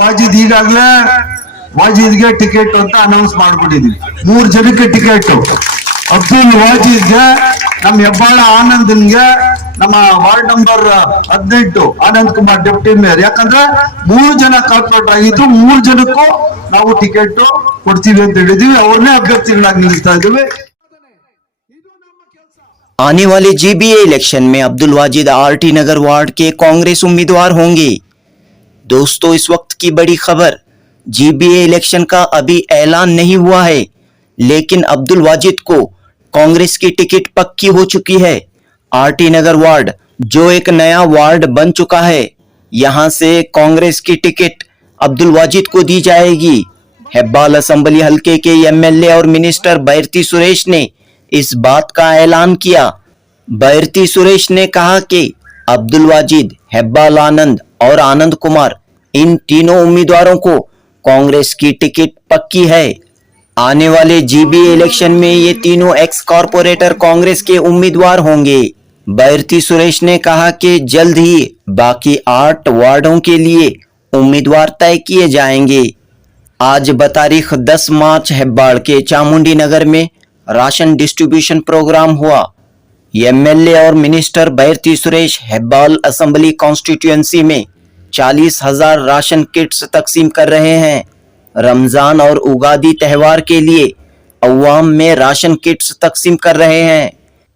ವಾಜಿದ್ ಈಗಾಗಲೇ ವಾಜಿದ್ಗೆ ಟಿಕೆಟ್ ಅಂತ ಅನೌನ್ಸ್ ಮಾಡ್ಬಿಟ್ಟಿದ್ವಿ. 3 ಜನಕ್ಕೆ ಟಿಕೆಟ್. ಅಬ್ದುಲ್ ವಾಜಿದ್ಗೆ, ನಮ್ಮ ಹೆಬ್ಬಾಳ ಆನಂದನ್ಗೆ, ನಮ್ಮ ward number 18 Anand Kumar deputy mayor. ಯಾಕಂದ್ರೆ 3 ಜನ ಕಾರ್ಪೊರೇಟ್ ಆಗಿದ್ದು 3 ಜನಕ್ಕೂ ನಾವು ಟಿಕೆಟ್ ಕೊಡ್ತೀವಿ ಅಂತ ಹೇಳಿದೀವಿ. ಅವ್ರನ್ನೇ ಅಭ್ಯರ್ಥಿಗಳಾಗಿ ನಿಲ್ಲಿಸ್ತಾ ಇದ್ದೀವಿ. आने वाले जीबीए इलेक्शन में अब्दुल वाजिद आरटी नगर वार्ड के कांग्रेस उम्मीदवार होंगे। दोस्तों, इस वक्त की बड़ी खबर, जीबीए इलेक्शन का अभी ऐलान नहीं हुआ है, लेकिन अब्दुल वाजिद को कांग्रेस की टिकट पक्की हो चुकी है। आरटी नगर वार्ड जो एक नया वार्ड बन चुका है, यहां से कांग्रेस की टिकट अब्दुल वाजिद को दी जाएगी। हेब्बाल असेंबली हलके के एमएलए और मिनिस्टर बैरती सुरेश ने इस बात का ऐलान किया। बैरती सुरेश ने कहा कि अब्दुल वाजिद, हेब्बाल आनंद और आनंद कुमार, इन तीनों उम्मीदवारों को कांग्रेस की टिकट पक्की है। आने वाले जीबीए इलेक्शन में ये तीनों एक्स कॉरपोरेटर कांग्रेस के उम्मीदवार होंगे। बैरती सुरेश ने कहा कि जल्द ही बाकी 8 वार्डों के लिए उम्मीदवार तय किए जाएंगे। आज बतारीख 10 मार्च हेब्बाल के चामुंडी नगर में राशन डिस्ट्रीब्यूशन प्रोग्राम हुआ। एमएलए और minister Byrathi Suresh Hebbal assembly constituency में 40,000 राशन किट्स तकसीम कर रहे हैं। रमजान और उगादी त्यौहार के लिए अवाम में राशन किट्स तकसीम कर रहे हैं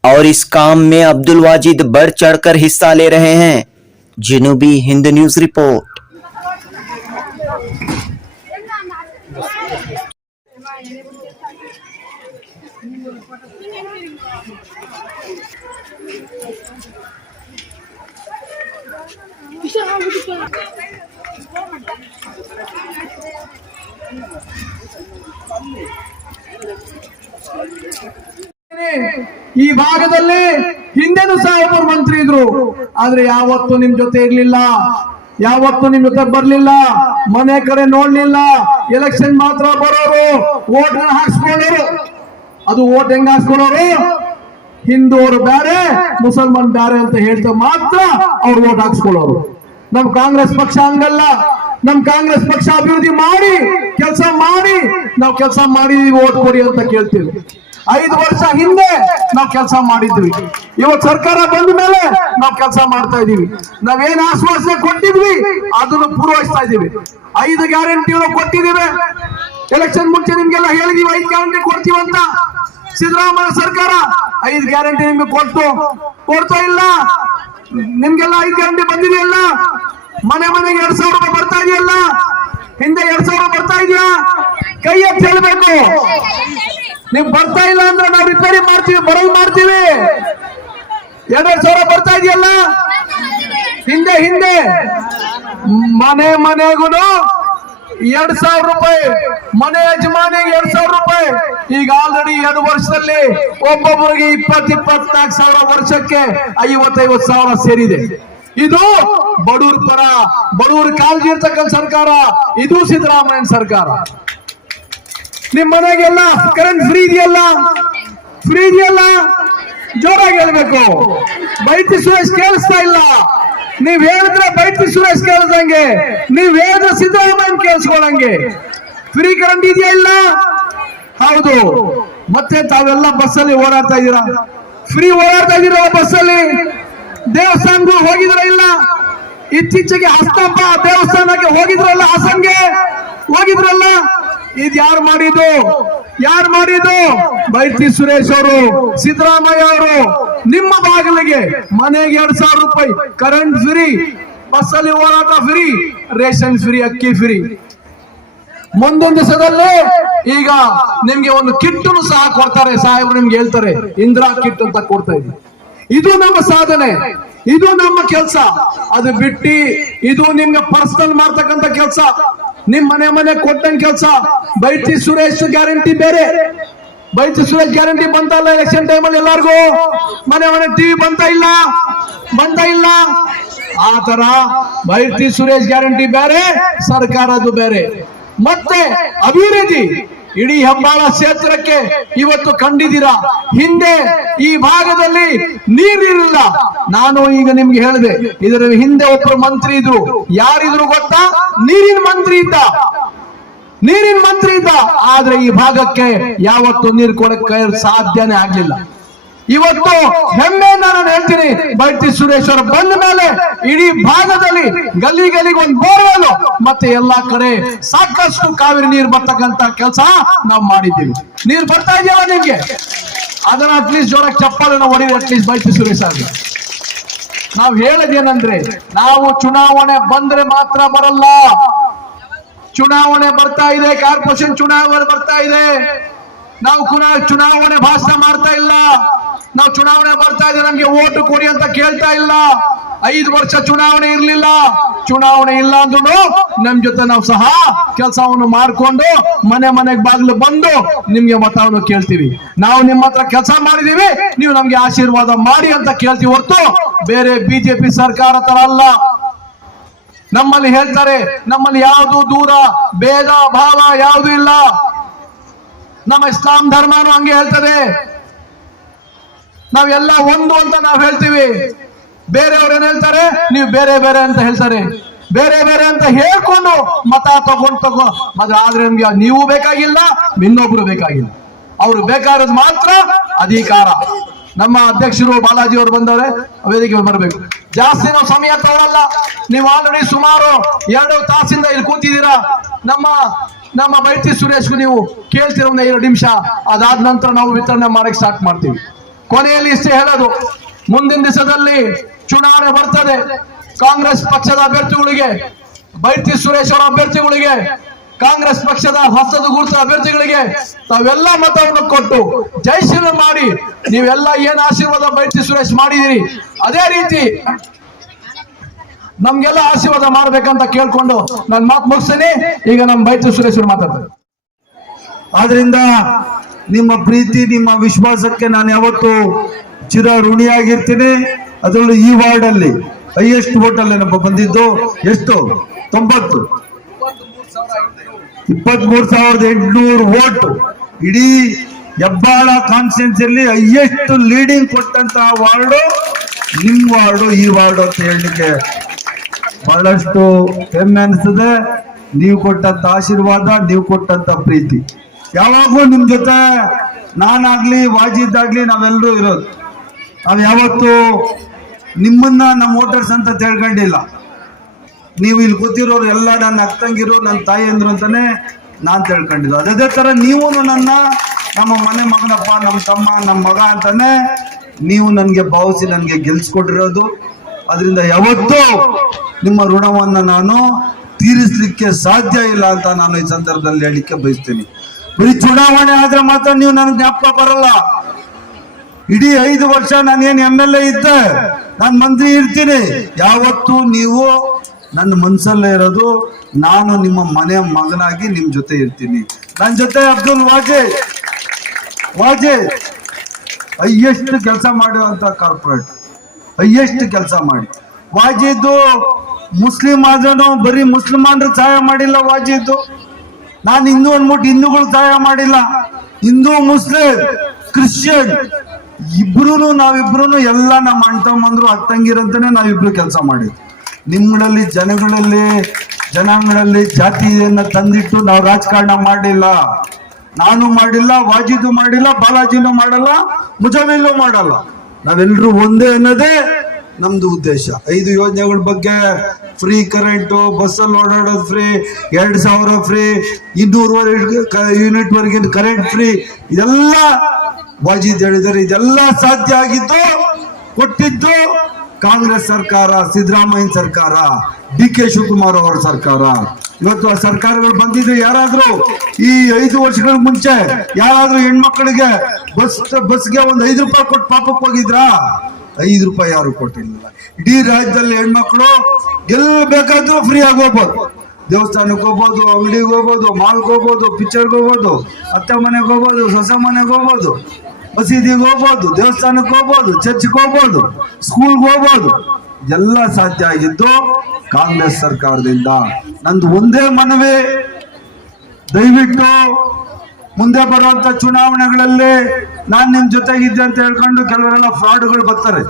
और इस काम में अब्दुल वाजिद बढ़ चढ़कर हिस्सा ले रहे हैं। जनूबी हिंद न्यूज रिपोर्ट। ಈ ಭಾಗದಲ್ಲಿ ಹಿಂದೆನೂ ಸಹ ಒಬ್ಬರು ಮಂತ್ರಿ ಇದ್ರು, ಆದ್ರೆ ಯಾವತ್ತು ನಿಮ್ ಜೊತೆ ಇರ್ಲಿಲ್ಲ, ಯಾವತ್ತು ನಿಮ್ ಜೊತೆ ಬರ್ಲಿಲ್ಲ, ಮನೆ ಕಡೆ ನೋಡ್ಲಿಲ್ಲ. ಎಲೆಕ್ಷನ್ ಮಾತ್ರ ಬರೋರು, ವೋಟ್ ಹಾಕ್ಸ್ಕೊಳ್ಳೋರು. ಅದು ವೋಟ್ ಹೆಂಗ್ ಹಾಕ್ಸ್ಕೊಳ್ಳೋರು? ಹಿಂದೂರು ಬೇರೆ, ಮುಸಲ್ಮಾನ್ ಬೇರೆ ಅಂತ ಹೇಳ್ತಾ ಮಾತ್ರ ಅವ್ರು ವೋಟ್ ಹಾಕ್ಸ್ಕೊಳ್ಳೋರು. ನಮ್ ಕಾಂಗ್ರೆಸ್ ಪಕ್ಷ ಹಂಗಲ್ಲ. ನಮ್ ಕಾಂಗ್ರೆಸ್ ಪಕ್ಷ ಅಭಿವೃದ್ಧಿ ಮಾಡಿ, ಕೆಲಸ ಮಾಡಿ, ನಾವು ಕೆಲಸ ಮಾಡಿದೀವಿ, ವೋಟ್ ಕೊಡಿ ಅಂತ ಕೇಳ್ತೀವಿ. 5 ವರ್ಷ ಹಿಂದೆ ನಾವು ಕೆಲಸ ಮಾಡಿದ್ವಿ. ಇವತ್ತು ಸರ್ಕಾರ ಬಂದ ಮೇಲೆ ನಾವು ಕೆಲಸ ಮಾಡ್ತಾ ಇದೀವಿ. ನಾವೇನ್ ಆಶ್ವಾಸನೆ ಕೊಟ್ಟಿದ್ವಿ ಅದನ್ನು ಪೂರೈಸ್ತಾ ಇದೀವಿ. 5 ಗ್ಯಾರಂಟಿಗಳು ಕೊಟ್ಟಿದ್ದೀವಿ. ಎಲೆಕ್ಷನ್ ಮುಂಚೆ ನಿಮ್ಗೆಲ್ಲ ಹೇಳಿದೀವಿ 5 ಗ್ಯಾರಂಟಿ ಕೊಡ್ತೀವಿ ಅಂತ. ಸಿದ್ದರಾಮಯ್ಯ ಸರ್ಕಾರ 5 ಗ್ಯಾರಂಟಿ ನಿಮ್ಗೆ ಕೊಡ್ತಾ ಇಲ್ಲ. ನಿಮ್ಗೆಲ್ಲ 5 ಗ್ಯಾರಂಟಿ ಬಂದಿದೆಯಲ್ಲ. ಮನೆಗೆ 2,000 ರೂಪಾಯಿ ಬರ್ತಾ ಇದೆಯಲ್ಲ. ಹಿಂದೆ 2,000 ಬರ್ತಾ ಇದೆಯಾ? ಕೈ ಎತ್ತಿ ಹೇಳ್ಬೇಕು. ನೀವು ಬರ್ತಾ ಇಲ್ಲ ಅಂದ್ರೆ ನಾವು ರಿಪೇರಿ ಮಾಡ್ತೀವಿ, ಬರೋದು ಮಾಡ್ತೀವಿ. 2,000 ಬರ್ತಾ ಇದೆಯಲ್ಲ. ಹಿಂದೆ ಮನೆಗೂ 2,000 ರೂಪಾಯಿ, ಮನೆ ಯಜಮಾನಿಗೆ 2,000 ರೂಪಾಯಿ. ಈಗ ಆಲ್ರೆಡಿ 2 ವರ್ಷದಲ್ಲಿ ಒಬ್ಬೊಬ್ಬರಿಗೆ 20-24,000, ವರ್ಷಕ್ಕೆ 50,000 ಸೇರಿದೆ. ಇದು ಬಡವ್ರ ಪರ, ಬಡವ್ರ ಕಾಳಜಿ ಇರ್ತಕ್ಕಂಥ ಸರ್ಕಾರ ಇದು ಸಿದ್ದರಾಮಯ್ಯ ಸರ್ಕಾರ. ನಿಮ್ ಮನೆಗೆಲ್ಲ ಕರೆಂಟ್ ಫ್ರೀ ಇದೆಯಲ್ಲ, ಜೋರಾಗಿ ಹೇಳ್ಬೇಕು. ಬೈತಿ ಸುರೇಶ್ ಕೇಳಿಸ್ತಾ ಇಲ್ಲ. ನೀವ್ ಹೇಳಿದ್ರೆ ಬೈತಿ ಸುರೇಶ್ ಕೇಳಿದಂಗೆ, ನೀವ್ ಹೇಳಿದ್ರೆ ಸಿದ್ದರಾಮಯ್ಯ ಕೇಳಿಸ್ಕೊಳ್ಳಂಗೆ. ಫ್ರೀ ಕರೆಂಟ್ ಇದೆಯಾ? ಇಲ್ಲ. ಹೌದು. ಮತ್ತೆ ತಾವೆಲ್ಲ ಬಸ್ಸಲ್ಲಿ ಓಡಾಡ್ತಾ ಇದ್ದೀರಾ, ಫ್ರೀ ಓಡಾಡ್ತಾ ಇದ್ದೀರಾ ಬಸ್ಸಲ್ಲಿ. ದೇವಸ್ಥಾನಗಳು ಹೋಗಿದ್ರ ಇಲ್ಲ? ಇತ್ತೀಚೆಗೆ ಹಸ್ತಪ್ಪ ದೇವಸ್ಥಾನಕ್ಕೆ ಹೋಗಿದ್ರಲ್ಲ, ಹಾಸನ್ಗೆ ಹೋಗಿದ್ರಲ್ಲ. ಇದು ಯಾರು ಮಾಡಿದ್ದು? ಬೈತಿ ಸುರೇಶ್ ಅವರು, ಸಿದ್ದರಾಮಯ್ಯ ಅವರು. ನಿಮ್ಮ ಬಾಗಿಲಿಗೆ ಮನೆಗೆ 2,000 ರೂಪಾಯಿ, ಕರೆಂಟ್ ಫ್ರೀ, ಬಸ್ಸಲ್ಲಿ ಓಡಾಟ ಫ್ರೀ, ರೇಷನ್ ಫ್ರೀ, ಅಕ್ಕಿ ಫ್ರೀ. ಮುಂದೊಂದು ದಿವಸದಲ್ಲಿ ಈಗ ನಿಮ್ಗೆ ಒಂದು ಕಿಟ್ಟನ್ನು ಸಹ ಕೊಡ್ತಾರೆ. ಸಾಹೇಬರು ನಿಮ್ಗೆ ಹೇಳ್ತಾರೆ ಇಂದಿರಾ ಕಿಟ್ ಅಂತ ಕೊಡ್ತಾ ಇದ್ದೀವಿ. ಇದು ನಮ್ಮ ಸಾಧನೆ, ಇದು ನಮ್ಮ ಕೆಲಸ. ಅದು ಬಿಟ್ಟು ಇದು ನಿಮ್ಗೆ ಪರ್ಸನಲ್ ಮಾಡ್ತಕ್ಕಂಥ ಕೆಲಸ, ನಿಮ್ ಮನೆ ಕೊಟ್ಟಂಗ ಕೆಲಸ. ಬೈತಿ ಸುರೇಶ್ ಗ್ಯಾರಂಟಿ ಬೇರೆ. ಬೈತಿ ಸುರೇಶ್ ಗ್ಯಾರಂಟಿ ಬಂತಲ್ಲ ಎಲೆಕ್ಷನ್ ಟೈಮಲ್ಲಿ ಎಲ್ಲಾರ್ಗು ಮನೆ ಟಿವಿ ಬಂತ ಇಲ್ಲ. ಆ ತರ ಬೈತಿ ಸುರೇಶ್ ಗ್ಯಾರಂಟಿ ಬೇರೆ, ಸರ್ಕಾರದ್ದು ಬೇರೆ. ಮತ್ತೆ ಇಡೀ ಹೆಬ್ಬಾಳ ಕ್ಷೇತ್ರಕ್ಕೆ ಇವತ್ತು ಕಂಡಿದ್ದೀರಾ. ಹಿಂದೆ ಈ ಭಾಗದಲ್ಲಿ ನೀರಿರಲಿಲ್ಲ. ನಾನು ಈಗ ನಿಮ್ಗೆ ಹೇಳಿದೆ, ಇದರ ಹಿಂದೆ ಒಬ್ಬರು ಮಂತ್ರಿ ಇದ್ರು. ಯಾರಿದ್ರು ಗೊತ್ತಾ? ನೀರಿನ ಮಂತ್ರಿ ಇದ್ದ. ಆದ್ರೆ ಈ ಭಾಗಕ್ಕೆ ಯಾವತ್ತು ನೀರು ಕೊಡಕ್ಕೆ ಸಾಧ್ಯನೇ ಆಗ್ಲಿಲ್ಲ. ಇವತ್ತು ಹೆಮ್ಮೆಯಿಂದ ನಾನು ಹೇಳ್ತೀನಿ, ಬೈತಿ ಸುರೇಶ್ ಅವರು ಬಂದ ಮೇಲೆ ಇಡೀ ಭಾಗದಲ್ಲಿ ಗಲ್ಲಿಗೆ ಒಂದು ಬೋರ್ವೆಲ್ ಮತ್ತೆ ಎಲ್ಲಾ ಕಡೆ ಸಾಕಷ್ಟು ಕಾವೇರಿ ನೀರು ಬರ್ತಕ್ಕಂತ ಕೆಲಸ ನಾವು ಮಾಡಿದ್ದೀವಿ. ನೀರು ಬರ್ತಾ ಇದೆಯಲ್ಲ ನಿಮ್ಗೆ? ಅದನ್ನ ಅಟ್ಲೀಸ್ಟ್ ಜೋರಾಗಿ ಚಪ್ಪಾಳೆ ಹೊಡೆಯುವ ಅಟ್ಲೀಸ್ಟ್ ಬೈತಿ ಸುರೇಶ್ ಆಗಿ. ನಾವು ಹೇಳೋದೇನಂದ್ರೆ, ನಾವು ಚುನಾವಣೆ ಬಂದ್ರೆ ಮಾತ್ರ ಬರಲ್ಲ. ಚುನಾವಣೆ ಬರ್ತಾ ಇದೆ, ಕಾರ್ಪೊರೇಷನ್ ಚುನಾವಣೆ ಬರ್ತಾ ಇದೆ. ನಾವು ಚುನಾವಣೆ ಭಾಷಣ ಮಾಡ್ತಾ ಇಲ್ಲ. ನಾವು ಚುನಾವಣೆ ಬರ್ತಾ ಇದೆ ನಮ್ಗೆ ಓಟು ಕೊಡಿ ಅಂತ ಕೇಳ್ತಾ ಇಲ್ಲ. 5 ವರ್ಷ ಚುನಾವಣೆ ಇರ್ಲಿಲ್ಲ. ಚುನಾವಣೆ ಇಲ್ಲ ಅಂದ್ರೂ ನಮ್ ಜೊತೆ ನಾವು ಸಹ ಕೆಲಸವನ್ನು ಮಾಡ್ಕೊಂಡು ಮನೆಗೆ ಬಾಗಿಲು ಬಂದು ನಿಮ್ಗೆ ಮತವನ್ನು ಕೇಳ್ತೀವಿ. ನಾವು ನಿಮ್ಮ ಹತ್ರ ಕೆಲಸ ಮಾಡಿದೀವಿ, ನೀವು ನಮ್ಗೆ ಆಶೀರ್ವಾದ ಮಾಡಿ ಅಂತ ಕೇಳ್ತೀವಿ ಹೊರತು ಬೇರೆ ಬಿಜೆಪಿ ಸರ್ಕಾರ ತರ ಅಲ್ಲ. ನಮ್ಮಲ್ಲಿ ಹೇಳ್ತಾರೆ, ನಮ್ಮಲ್ಲಿ ಯಾವುದು ದೂರ ಭೇದ ಭಾವ ಯಾವುದು ಇಲ್ಲ. ನಮ್ಮ ಇಸ್ಲಾಂ ಧರ್ಮನು ಹಂಗೆ ಹೇಳ್ತದೆ, ನಾವೆಲ್ಲ ಒಂದು ಅಂತ ನಾವು ಹೇಳ್ತೀವಿ. ಬೇರೆಯವ್ರು ಏನ್ ಹೇಳ್ತಾರೆ, ನೀವು ಬೇರೆ ಬೇರೆ ಅಂತ ಹೇಳ್ತಾರೆ. ಬೇರೆ ಬೇರೆ ಅಂತ ಹೇಳ್ಕೊಂಡು ಮತ ತಗೋ ಆದ್ರೆ ನಮ್ಗೆ ನೀವು ಬೇಕಾಗಿಲ್ಲ, ಇನ್ನೊಬ್ರು ಬೇಕಾಗಿಲ್ಲ. ಅವ್ರು ಬೇಕಾದದ್ದು ಮಾತ್ರ ಅಧಿಕಾರ. ನಮ್ಮ ಅಧ್ಯಕ್ಷರು ಬಾಲಾಜಿ ಅವರು ಬಂದವ್ರೆ, ವೇದಿಕೆ ಬರಬೇಕು. ಜಾಸ್ತಿ ನಾವು ಸಮಯ ತಗೊಳ್ಳಲ್ಲ. ನೀವು ಆಲ್ರೆಡಿ ಸುಮಾರು 2 ತಾಸಿಂದ ಇಲ್ಲಿ ಕೂತಿದ್ದೀರಾ. ನಮ್ಮ ಬೈತಿ ಸುರೇಶ್ಗೂ ನೀವು ಕೇಳ್ತಿರೋ 2 ನಿಮಿಷ. ಅದಾದ ನಂತರ ನಾವು ವಿತರಣೆ ಮಾಡಕ್ಕೆ ಸ್ಟಾರ್ಟ್ ಮಾಡ್ತೀವಿ. ಕೊನೆಯಲ್ಲಿ ಇಷ್ಟೇ ಹೇಳೋದು, ಮುಂದಿನ ದಿವಸದಲ್ಲಿ ಚುನಾವಣೆ ಬರ್ತದೆ. ಕಾಂಗ್ರೆಸ್ ಪಕ್ಷದ ಅಭ್ಯರ್ಥಿಗಳಿಗೆ, ಬೈತಿ ಸುರೇಶ್ ಅವರ ಅಭ್ಯರ್ಥಿಗಳಿಗೆ, ಕಾಂಗ್ರೆಸ್ ಪಕ್ಷದ ಹೊಸದು ಗುರುತ ಅಭ್ಯರ್ಥಿಗಳಿಗೆ ತಾವೆಲ್ಲ ಮತವನ್ನು ಕೊಟ್ಟು ಜಯಶೀಲ ಮಾಡಿ, ನೀವೆಲ್ಲ ಏನ್ ಆಶೀರ್ವಾದ ಬೈತಿ ಸುರೇಶ್ ಮಾಡಿದಿರಿ ಅದೇ ರೀತಿ ನಮ್ಗೆಲ್ಲ ಆಶೀರ್ವಾದ ಮಾಡ್ಬೇಕಂತ ಕೇಳ್ಕೊಂಡು ನಾನು ಮಾತು ಮುಗಿಸ್ತೀನಿ. ಈಗ ನಮ್ಮ ಬೈತಿ ಸುರೇಶ್ ಅವರು ಮಾತಾಡ್ತಾರೆ. ಆದ್ರಿಂದ ನಿಮ್ಮ ಪ್ರೀತಿ, ನಿಮ್ಮ ವಿಶ್ವಾಸಕ್ಕೆ ನಾನು ಯಾವತ್ತು ಚಿರ ಋಣಿಯಾಗಿರ್ತೀನಿ. ಅದರಲ್ಲೂ ಈ ವಾರ್ಡ್ ಅಲ್ಲಿ ಹೈಯೆಸ್ಟ್ ವೋಟ್ ಅಲ್ಲೇನಪ್ಪ ಬಂದಿದ್ದು, ಎಷ್ಟು? 90, 23,800 ವೋಟ್. ಇಡೀ ಹೆಬ್ಬಾಳ ಕಾನ್ಸ್ಟಿಟ್ಯೂನ್ಸಿಯಲ್ಲಿ ಹೈಯೆಸ್ಟ್ ಲೀಡಿಂಗ್ ಕೊಟ್ಟಂತಹ ವಾರ್ಡು ನಿಮ್ಮ ವಾರ್ಡು, ಈ ವಾರ್ಡು ಅಂತ ಹೇಳಲಿಕ್ಕೆ ಬಹಳಷ್ಟು ಹೆಮ್ಮೆ ಅನಿಸ್ತದೆ. ನೀವು ಕೊಟ್ಟಂತ ಆಶೀರ್ವಾದ, ನೀವು ಕೊಟ್ಟಂತ ಪ್ರೀತಿ ಯಾವಾಗೂ ನಿಮ್ ಜೊತೆ ನಾನಾಗ್ಲಿ ವಾಜಿದ್ದಾಗ್ಲಿ ನಾವೆಲ್ಲರೂ ಇರೋದು. ನಾವು ಯಾವತ್ತು ನಿಮ್ಮನ್ನ ನಮ್ಮ ವೋಟರ್ಸ್ ಅಂತ ತಿಳ್ಕೊಂಡಿಲ್ಲ. ನೀವು ಇಲ್ಲಿ ಕೂತಿರೋರು ಎಲ್ಲ ನನ್ನ ಅಕ್ಕಂಗಿರೋ, ನನ್ನ ತಾಯಿ ಅಂದ್ರು ಅಂತಾನೆ ನಾನು ತಿಳ್ಕೊಂಡಿದ್ದು. ಅದೇ ತರ ನೀವು ನಮ್ಮ ಮನೆ ಮಗನಪ್ಪ, ನಮ್ಮ ತಮ್ಮ, ನಮ್ಮ ಮಗ ಅಂತಾನೆ ನೀವು ನನಗೆ ಭಾವಿಸಿ ನನಗೆ ಗೆಲ್ಸ್ಕೊಟ್ಟಿರೋದು. ಅದರಿಂದ ಯಾವತ್ತೂ ನಿಮ್ಮ ಋಣವನ್ನ ನಾನು ತೀರಿಸಲಿಕ್ಕೆ ಸಾಧ್ಯ ಇಲ್ಲ ಅಂತ ನಾನು ಈ ಸಂದರ್ಭದಲ್ಲಿ ಹೇಳಲಿಕ್ಕೆ ಬಯಸ್ತೀನಿ. ಬರೀ ಚುನಾವಣೆ ಆದ್ರೆ ಮಾತ್ರ ನೀವು ನನಗೆ ಜ್ಞಾಪಕ ಬರಲ್ಲ. ಇಡೀ 5 ವರ್ಷ ನಾನೇನು MLA ಇದ್ದೆ, ನಾನು ಮಂತ್ರಿ ಇರ್ತೀನಿ, ಯಾವತ್ತೂ ನೀವು ನನ್ನ ಮನಸ್ಸಲ್ಲೇ ಇರೋದು. ನಾನು ನಿಮ್ಮ ಮನೆ ಮಗನಾಗಿ ನಿಮ್ ಜೊತೆ ಇರ್ತೀನಿ. ನನ್ನ ಜೊತೆ ಅಬ್ದುಲ್ ವಾಜೇದ್ ಹೈಯೆಸ್ಟ್ ಕೆಲಸ ಮಾಡುವಂತ ಕಾರ್ಪೊರೇಟ್, ಹೈಯೆಸ್ಟ್ ಕೆಲಸ ಮಾಡಿ. ವಾಜೇದ್ ಮುಸ್ಲಿಂ ಆದ್ರೂ ಬರೀ ಮುಸ್ಲಿಮಾನ್ರಿಗೆ ಸಹಾಯ ಮಾಡಿಲ್ಲ ವಾಜೇದ್. ನಾನು ಹಿಂದೂ ಅಂದ್ಬಿಟ್ಟು ಹಿಂದೂಗಳು ಸಹಾಯ ಮಾಡಿಲ್ಲ. ಹಿಂದೂ, ಮುಸ್ಲಿಂ, ಕ್ರಿಶ್ಚಿಯನ್ ನಾವಿಬ್ರು ಎಲ್ಲ ನಮ್ಮ ಅಣ್ಣ ತಮ್ಮಂದ್ರು ಅಕ್ಕಂಗಿರಂತಾನೆ ನಾವಿಬ್ರು ಕೆಲಸ ಮಾಡಿದ್ವಿ. ನಿಮ್ಮಗಳಲ್ಲಿ ಜನಾಂಗಗಳಲ್ಲಿ ಜಾತಿಯನ್ನ ತಂದಿಟ್ಟು ನಾವು ರಾಜಕಾರಣ ಮಾಡಿಲ್ಲ. ನಾನು ಮಾಡಿಲ್ಲ, ವಾಜಿದು ಮಾಡಿಲ್ಲ, ಬಾಲಾಜಿನೂ ಮಾಡಲ್ಲ, ಮುಜಮಿಲ್ಲೂ ಮಾಡಲ್ಲ. ನಾವೆಲ್ಲರೂ ಒಂದೇ ಅನ್ನೋದೇ ನಮ್ದು ಉದ್ದೇಶ. 5 ಯೋಜನೆಗಳ ಬಗ್ಗೆ, ಫ್ರೀ ಕರೆಂಟು, ಬಸ್ಸಲ್ಲಿ ಓಡಾಡೋದು ಫ್ರೀ, 2,000 ಫ್ರೀ, 200 ಯೂನಿಟ್ ವರೆಗಿನ ಕರೆಂಟ್ ಫ್ರೀ, ಇದೆಲ್ಲ ವಾಜಿದ್ ಹೇಳಿದರೆ. ಇದೆಲ್ಲ ಸಾಧ್ಯ ಆಗಿದ್ದು, ಕೊಟ್ಟಿದ್ದು ಕಾಂಗ್ರೆಸ್ ಸರ್ಕಾರ, ಸಿದ್ದರಾಮಯ್ಯ ಸರ್ಕಾರ, DK ಶಿವಕುಮಾರ್ ಅವರ ಸರ್ಕಾರ. ಇವತ್ತು ಆ ಸರ್ಕಾರಗಳು ಬಂದಿದ್ದು, ಯಾರಾದ್ರೂ ಈ 5 ವರ್ಷಗಳ ಮುಂಚೆ ಯಾರಾದ್ರೂ ಹೆಣ್ಮಕ್ಳಿಗೆ ಬಸ್ಗೆ ಒಂದು 5 ರೂಪಾಯಿ ಕೊಟ್ಟು ಪಾಪಕ್ಕೆ ಹೋಗಿದ್ರಾ? 5 ರೂಪಾಯಿ ಯಾರು ಕೊಟ್ಟಿಲ್ಲ. ಇಡೀ ರಾಜ್ಯದಲ್ಲಿ ಹೆಣ್ಮಕ್ಳು ಎಲ್ಲಿ ಬೇಕಾದ್ರೂ ಫ್ರೀ ಆಗಿ ಹೋಗ್ಬೋದು. ದೇವಸ್ಥಾನಕ್ಕೆ ಹೋಗ್ಬೋದು, ಅಂಗಡಿಗೆ ಹೋಗ್ಬೋದು, ಮಾಲ್ಗೆ ಹೋಗ್ಬೋದು, ಪಿಕ್ಚರ್ಗೆ ಹೋಗ್ಬೋದು, ಅತ್ತೆ ಮನೆಗೆ ಹೋಗ್ಬೋದು, ಸೊಸೆ ಮನೆಗೆ ಹೋಗ್ಬೋದು, ಮಸೀದಿಗೆ ಹೋಗ್ಬೋದು, ದೇವಸ್ಥಾನಕ್ಕೆ ಹೋಗ್ಬೋದು, ಚರ್ಚ್ಗೆ ಹೋಗ್ಬೋದು, ಸ್ಕೂಲ್ಗೆ ಹೋಗ್ಬೋದು. ಎಲ್ಲ ಸಾಧ್ಯ ಆಗಿದ್ದು ಕಾಂಗ್ರೆಸ್ ಸರ್ಕಾರದಿಂದ. ನಂದು ಒಂದೇ ಮನವಿ, ದಯವಿಟ್ಟು ಮುಂದೆ ಬರುವಂತ ಚುನಾವಣೆಗಳಲ್ಲಿ ನಾನ್ ನಿಮ್ ಜೊತೆಗಿದ್ದೆ ಅಂತ ಹೇಳ್ಕೊಂಡು ಕೆಲವರೆಲ್ಲ ಫ್ರಾಡ್ಗಳು ಬರ್ತಾರೆ,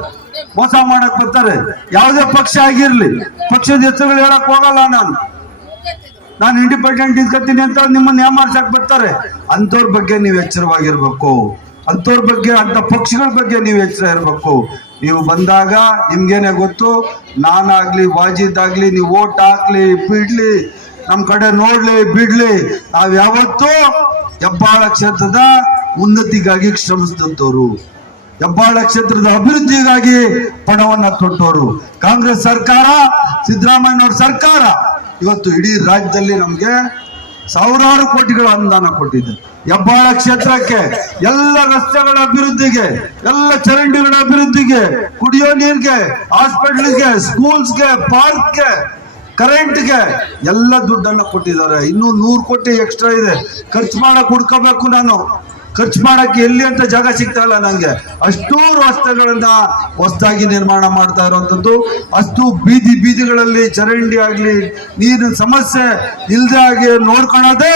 ಮೋಸ ಮಾಡಕ್ ಬರ್ತಾರೆ. ಯಾವುದೇ ಪಕ್ಷ ಆಗಿರ್ಲಿ, ಪಕ್ಷದ ಹೆಸರುಗಳು ಹೇಳಕ್ ಹೋಗಲ್ಲ. ನಾನು ಇಂಡಿಪೆಂಡೆಂಟ್ ನಿಂತ್ಕೊತೀನಿ ಅಂತ ನಿಮ್ಮನ್ನ ಏಮಾರ್ಸಕ್ ಬರ್ತಾರೆ. ಅಂತವ್ರ ಬಗ್ಗೆ ನೀವು ಎಚ್ಚರವಾಗಿರ್ಬೇಕು. ಅಂತವ್ರ ಬಗ್ಗೆ, ಅಂತ ಪಕ್ಷಗಳ ಬಗ್ಗೆ ನೀವು ಎಚ್ಚರ ಇರ್ಬೇಕು. ನೀವು ಬಂದಾಗ ನಿಮ್ಗೇನೆ ಗೊತ್ತು, ನಾನಾಗ್ಲಿ ವಾಜಿದ್ ಆಗ್ಲಿ, ನೀವು ಓಟ್ ಹಾಕ್ಲಿ ಬಿಡ್ಲಿ, ನಮ್ ಕಡೆ ನೋಡ್ಲಿ ಬಿಡ್ಲಿ, ನಾವ್ ಯಾವತ್ತೂ ಹೆಬ್ಬಾಳ ಕ್ಷೇತ್ರದ ಉನ್ನತಿಗಾಗಿ ಶ್ರಮಿಸಿದಂತವ್ರು, ಹೆಬ್ಬಾಳ ಕ್ಷೇತ್ರದ ಅಭಿವೃದ್ಧಿಗಾಗಿ ಪಣವನ್ನ ಕೊಟ್ಟವರು. ಕಾಂಗ್ರೆಸ್ ಸರ್ಕಾರ, ಸಿದ್ದರಾಮಯ್ಯನವ್ರ ಸರ್ಕಾರ ಇವತ್ತು ಇಡೀ ರಾಜ್ಯದಲ್ಲಿ ನಮ್ಗೆ ಸಾವಿರಾರು ಕೋಟಿಗಳ ಅನುದಾನ ಕೊಟ್ಟಿದೆ. ಹೆಬ್ಬಾಳ ಕ್ಷೇತ್ರಕ್ಕೆ ಎಲ್ಲ ರಸ್ತೆಗಳ ಅಭಿವೃದ್ಧಿಗೆ, ಎಲ್ಲ ಚರಂಡಿಗಳ ಅಭಿವೃದ್ಧಿಗೆ, ಕುಡಿಯೋ ನೀರ್ಗೆ, ಹಾಸ್ಪಿಟಲ್ಗೆ, ಸ್ಕೂಲ್ಸ್ಗೆ, ಪಾರ್ಕ್ಗೆ, ಕರೆಂಟ್ಗೆ ಎಲ್ಲ ದುಡ್ಡನ್ನ ಕೊಟ್ಟಿದ್ದಾರೆ. ಇನ್ನೂ 100 ಕೋಟಿ ಎಕ್ಸ್ಟ್ರಾ ಇದೆ, ಖರ್ಚು ಮಾಡಕ್ ಹುಡ್ಕೋಬೇಕು. ನಾನು ಖರ್ಚು ಮಾಡಕ್ಕೆ ಎಲ್ಲಿ ಅಂತ ಜಾಗ ಸಿಗ್ತಾ ಇಲ್ಲ ನಂಗೆ. ಅಷ್ಟೂ ರಸ್ತೆಗಳನ್ನ ಹೊಸದಾಗಿ ನಿರ್ಮಾಣ ಮಾಡ್ತಾ ಇರುವಂತದ್ದು, ಅಷ್ಟು ಬೀದಿಗಳಲ್ಲಿ ಚರಂಡಿ ಆಗ್ಲಿ, ನೀರಿನ ಸಮಸ್ಯೆ ಇಲ್ದೆ ಆಗಿ ನೋಡ್ಕೊಳ್ಳೋದೇ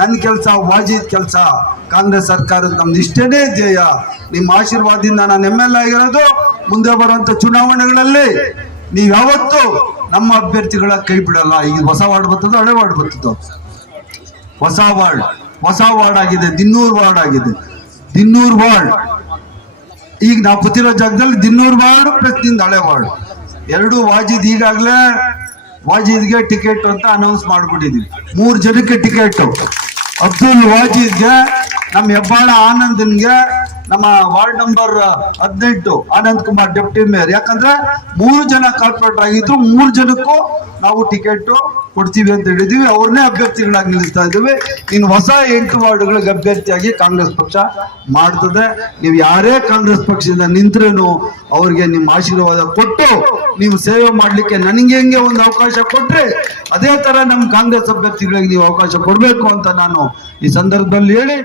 ನನ್ನ ಕೆಲಸ, ವಾಜಿದ್ ಕೆಲಸ. ಕಾಂಗ್ರೆಸ್ ಸರ್ಕಾರದ ನಮ್ದು ಇಷ್ಟೇನೇ ಧ್ಯೇಯ. ನಿಮ್ಮ ಆಶೀರ್ವಾದದಿಂದ ನಾನು MLA ಆಗಿರೋದು. ಮುಂದೆ ಬರುವಂತ ಚುನಾವಣೆಗಳಲ್ಲಿ ನೀವ್ ಯಾವತ್ತೂ ನಮ್ಮ ಅಭ್ಯರ್ಥಿಗಳ ಕೈ ಬಿಡಲ್ಲ. ಈಗ ಹೊಸ ವಾರ್ಡ್ ಬರ್ತದೋ ಹಳೆ ವಾರ್ಡ್ ಬರ್ತದೋ? ಹೊಸ ವಾರ್ಡ್ ಆಗಿದೆ, ದಿನ್ನೂರ್ ವಾರ್ಡ್ ಆಗಿದೆ. ದಿನ್ನೂರ್ ವಾರ್ಡ್ ಈಗ ನಾವು ಕೂತಿರೋ ಜಾಗದಲ್ಲಿ ದಿನ್ನೂರ್ ವಾರ್ಡ್ ಪ್ಲಸ್ ನಿಂದ ಹಳೆ ವಾರ್ಡ್ ಎರಡು ವಾಜಿದ್. ಈಗಾಗಲೇ ವಾಜಿದ್ಗೆ ಟಿಕೆಟ್ ಅಂತ ಅನೌನ್ಸ್ ಮಾಡ್ಬಿಟ್ಟಿದ್ವಿ. 3 ಜನಕ್ಕೆ ಟಿಕೆಟ್. ಅಬ್ದುಲ್ ವಾಜಿದ್ಗೆ, ನಮ್ಮ ಹೆಬ್ಬಾಳ ಆನಂದನ್ಗೆ, ನಮ್ಮ ward number 18 Anand Kumar deputy mayor. ಯಾಕಂದ್ರೆ 3 ಜನ ಕಾರ್ಪೊರೇಟರ್ ಆಗಿದ್ರು, 3 ಜನಕ್ಕೂ ನಾವು ಟಿಕೆಟ್ ಕೊಡ್ತೀವಿ ಅಂತ ಹೇಳಿದೀವಿ. ಅವ್ರನ್ನೇ ಅಭ್ಯರ್ಥಿಗಳಾಗಿ ನಿಲ್ಲಿಸ್ತಾ ಇದ್ದೀವಿ. ಇನ್ನು ಹೊಸ 8 ವಾರ್ಡ್ಗಳಿಗೆ ಅಭ್ಯರ್ಥಿಯಾಗಿ ಕಾಂಗ್ರೆಸ್ ಪಕ್ಷ ಮಾಡ್ತದೆ. ನೀವು ಯಾರೇ ಕಾಂಗ್ರೆಸ್ ಪಕ್ಷದಿಂದ ನಿಂತ್ರೇನು ಅವ್ರಿಗೆ ನಿಮ್ಮ ಆಶೀರ್ವಾದ ಕೊಟ್ಟು ನೀವು ಸೇವೆ ಮಾಡ್ಲಿಕ್ಕೆ ನನಗೆ ಹೆಂಗೆ ಒಂದು ಅವಕಾಶ ಕೊಟ್ರೆ, ಅದೇ ತರ ನಮ್ಮ ಕಾಂಗ್ರೆಸ್ ಅಭ್ಯರ್ಥಿಗಳಿಗೆ ನೀವು ಅವಕಾಶ ಕೊಡ್ಬೇಕು ಅಂತ ನಾನು ಈ ಸಂದರ್ಭದಲ್ಲಿ ಹೇಳಿ